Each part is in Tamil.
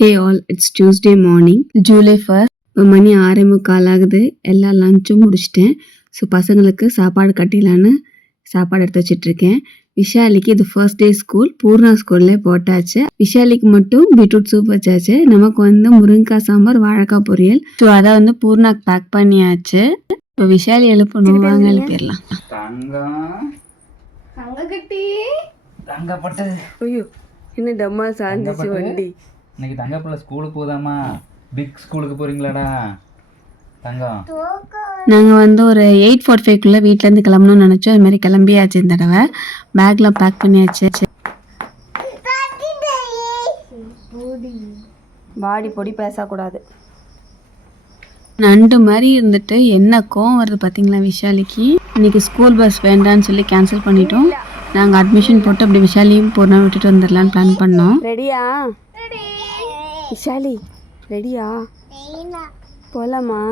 Hey all it's Tuesday morning July first மணி ஆறே முக்கால் ஆகுது. எல்லா லஞ்சும் முடிச்சிட்டேன். ஸோ பசங்களுக்கு சாப்பாடு கட்டிடலான்னு சாப்பாடு எடுத்து வச்சிட்ருக்கேன். விஷாலிக்கு இது ஃபர்ஸ்ட் டே ஸ்கூல் பூர்ணா ஸ்கூல்ல போட்டாச்சு. விஷாலிக்கு மட்டும் பீட்ரூட் சூப் வச்சாச்சு. நமக்கு வந்து முருங்கைக்காய் சாம்பார் வாழைக்காய் பொரியல். ஸோ அதை வந்து பூர்ணாக்கு பேக் பண்ணியாச்சு. இப்போ விஷாலி எழுப்பணும். வாங்க எழுப்பிடலாம். தங்கக்கட்டி தங்கப்பட்டு. ஐயோ என்ன டம்மா சாஞ்சிச்சு வண்டி. இன்னைக்கு தங்க பிள்ளை ஸ்கூலுக்கு போதாமா? பிக் ஸ்கூலுக்கு போறீங்களாடா? தங்கம். நாங்கள் வந்து ஒரு எயிட் ஃபார்ட்டி ஃபைவ்க்குள்ளே வீட்டிலேருந்து கிளம்பணும்னு நினச்சோம். அது மாதிரி கிளம்பியாச்சு இந்த தடவை. பேக்லாம் பேக் பண்ணியாச்சு. பாடி பொடி பேசக்கூடாது. நண்டு மாதிரி இருந்துட்டு என்ன கோவம் வருது பார்த்தீங்களா விஷாலிக்கு? இன்னைக்கு ஸ்கூல் பஸ் வேண்டான்னு சொல்லி கேன்சல் பண்ணிட்டோம். நாங்கள் அட்மிஷன் போட்டு அப்படி விஷாலியும் போனா விட்டுட்டு வந்துடலான்னு பிளான் பண்ணோம். ரெடியா விஷாலி ரெடியா? போலாமா?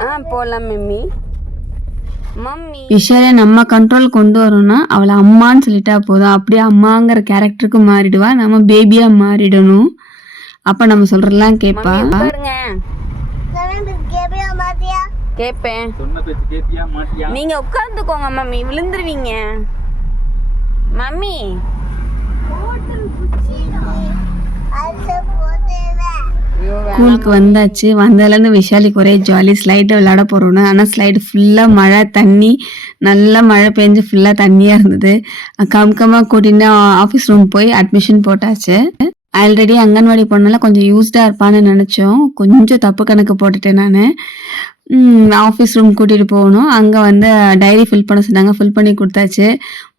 ஆ போலாம் மம்மி. மம்மி. விஷாலை நம்ம கண்ட்ரோல் கொண்டு வரணும்னா அவளை அம்மான்னு சொல்லிட்டா போதும். அப்படியே அம்மாங்கிற கேரக்டருக்கு மாறிடுவா. நம்ம பேபியா மாறிடணும். அப்ப நம்ம சொல்றதெல்லாம் கேட்பா. கேட்பேன் நீங்க உட்கார்ந்துக்கோங்க மம்மி. விழுந்துருவீங்க. மம்மி. ஸ்கூலுக்கு வந்தாச்சு. வந்ததுலேருந்து விஷாலிக்கு ஒரே ஜாலி ஸ்லைடு விளையாட போகிறோன்னு ஆனால் ஸ்லைடு ஃபுல்லாக மழை தண்ணி. நல்லா மழை பெஞ்சு ஃபுல்லாக தண்ணியாக இருந்தது. கம்கமாக கூட்டின்னு ஆஃபீஸ் ரூம் போய் அட்மிஷன் போட்டாச்சு. ஆல்ரெடி அங்கன்வாடி போனால கொஞ்சம் யூஸ்டாக இருப்பான்னு நினச்சோம். கொஞ்சம் தப்பு கணக்கு போட்டுட்டேன் நான். ஆஃபீஸ் ரூம் கூட்டிகிட்டு போகணும். அங்கே வந்து டைரி ஃபில் பண்ண சொன்னாங்க. ஃபில் பண்ணி கொடுத்தாச்சு.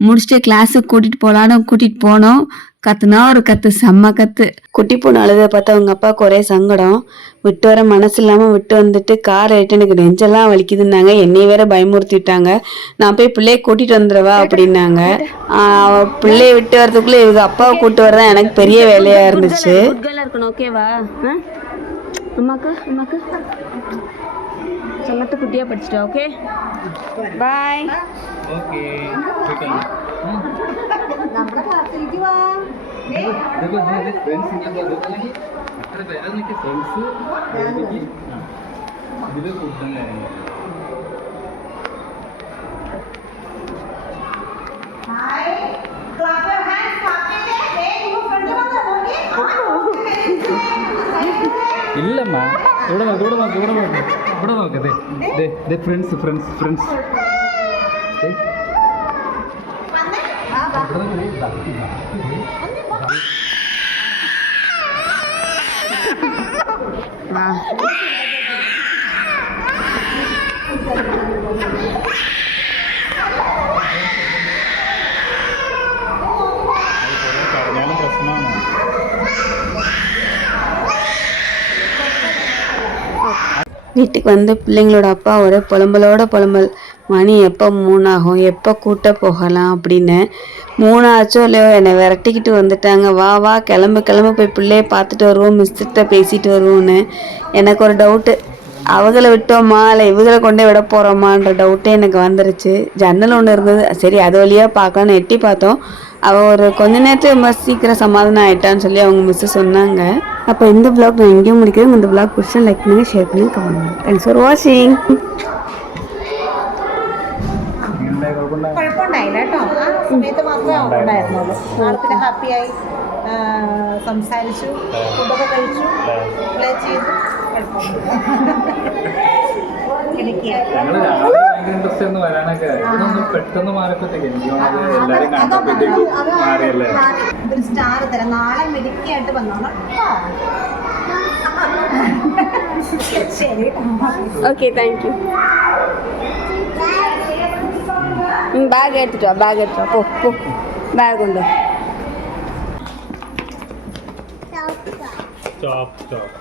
முடிச்சுட்டு கிளாஸுக்கு கூட்டிகிட்டு போகலான்னு கூட்டிகிட்டு போனோம். கத்துனா ஒரு கத்து செம்ம கத்து. குட்டி பொண்ணு அழுத பார்த்தா அவங்க அப்பாவுக்கு ஒரே சங்கடம். விட்டு வர மனசு இல்லாமல் விட்டு வந்துட்டு கார் ஆயிட்டு எனக்கு நெஞ்செல்லாம் வலிக்குதுன்னாங்க. என்னைய வேற பயமுறுத்திட்டாங்க. நான் போய் பிள்ளைய கூட்டிட்டு வந்துடுவா அப்படின்னாங்க. பிள்ளைய விட்டு வரதுக்குள்ள இவங்க அப்பாவை கூட்டு வரதான் எனக்கு பெரிய வேலையா இருந்துச்சு. இருக்கணும் ஓகேவா? அம்மாக்கா அம்மாக்கா? சமத்து குட்டியாக படிச்சிட்டா okay bye okay clap your hands. You? ഇല്ലമ്മ ഇവിടെ നോക്ക് ഇവിടെ നോക്ക് ഇവിടെ നോക്ക് ഇവിടെ നോക്ക് ദേ ദേ ദേ ഫ്രണ്ട്സ് ഫ്രണ്ട്സ് ഫ്രണ്ട്സ് പറഞ്ഞാലും வீட்டுக்கு வந்து பிள்ளைங்களோட அப்பா ஒரு புலம்பலோட புலம்பல். மணி எப்போ மூணாகும்? எப்போ கூட்ட போகலாம் அப்படின்னு. மூணாச்சோ இல்லையோ என்னை விரட்டிக்கிட்டு வந்துட்டாங்க. வா வா கிளம்பு கிளம்பு போய் பிள்ளைய பார்த்துட்டு வருவோம் மிஸ்கிட்ட பேசிட்டு வருவோன்னு எனக்கு ஒரு டவுட்டு அவங்கள விட்டோமா? இல்லை இவங்களை கொண்டே விட போகிறோமான்ற டவுட்டே எனக்கு வந்துருச்சு. ஜன்னல் ஒன்று இருந்தது. சரி அது வழியாக பார்க்கலான்னு எட்டி பார்த்தோம். அவள் ஒரு கொஞ்ச நேரத்தில் ரொம்ப சீக்கிரம் சமாதானம் ஆயிட்டான்னு சொல்லி அவங்க மிஸ்ஸு சொன்னாங்க அப்போ இந்த vlog நான் எங்கேயும் முடிக்கிறேன் இந்த vlog பிடிச்சா லைக் பண்ணுங்க ஷேர் பண்ணி கமெண்ட் பண்ணுங்க தேங்க்ஸ் ஃபார் வாட்சிங் നിങ്ങളുടെ കുഴപ്പമുണ്ടോ കുഴപ്പമുണ്ടായില്ല കേട്ടോ ആ സമയത്ത് മാത്രമേ ഉണ്ടായിരുന്നുള്ളൂ ആൾ പിന്നെ ഹാപ്പിയായി ആ, സംസാരിച്ചു ഫുഡൊക്കെ കഴിച്ചു പ്ലേ ചെയ്തു കുഴപ്പമൊന്നുമില്ല ആഗ്രഹം ഡ്രസ് എന്ന് വരാനൊക്കെ ഇതൊന്നും പെട്ടെന്ന് മാറിപ്പോഴത്തേക്ക് എനിക്ക് തോന്നുന്നത് എല്ലാരും കണ്ടപ്പോഴത്തേക്കും മാറിയല്ലേ? ഒരു സ്റ്റാർ നാളെ മിടുക്കിയായിട്ട് വന്നോളാം ശരി ഓക്കെ താങ്ക് യു ബാഗ് എടുത്തിട്ടോ ബാഗ് എടുത്തോ പോ പോ. ബാഗ് കൊണ്ടോ ചോപ്പ് ചോപ്പ്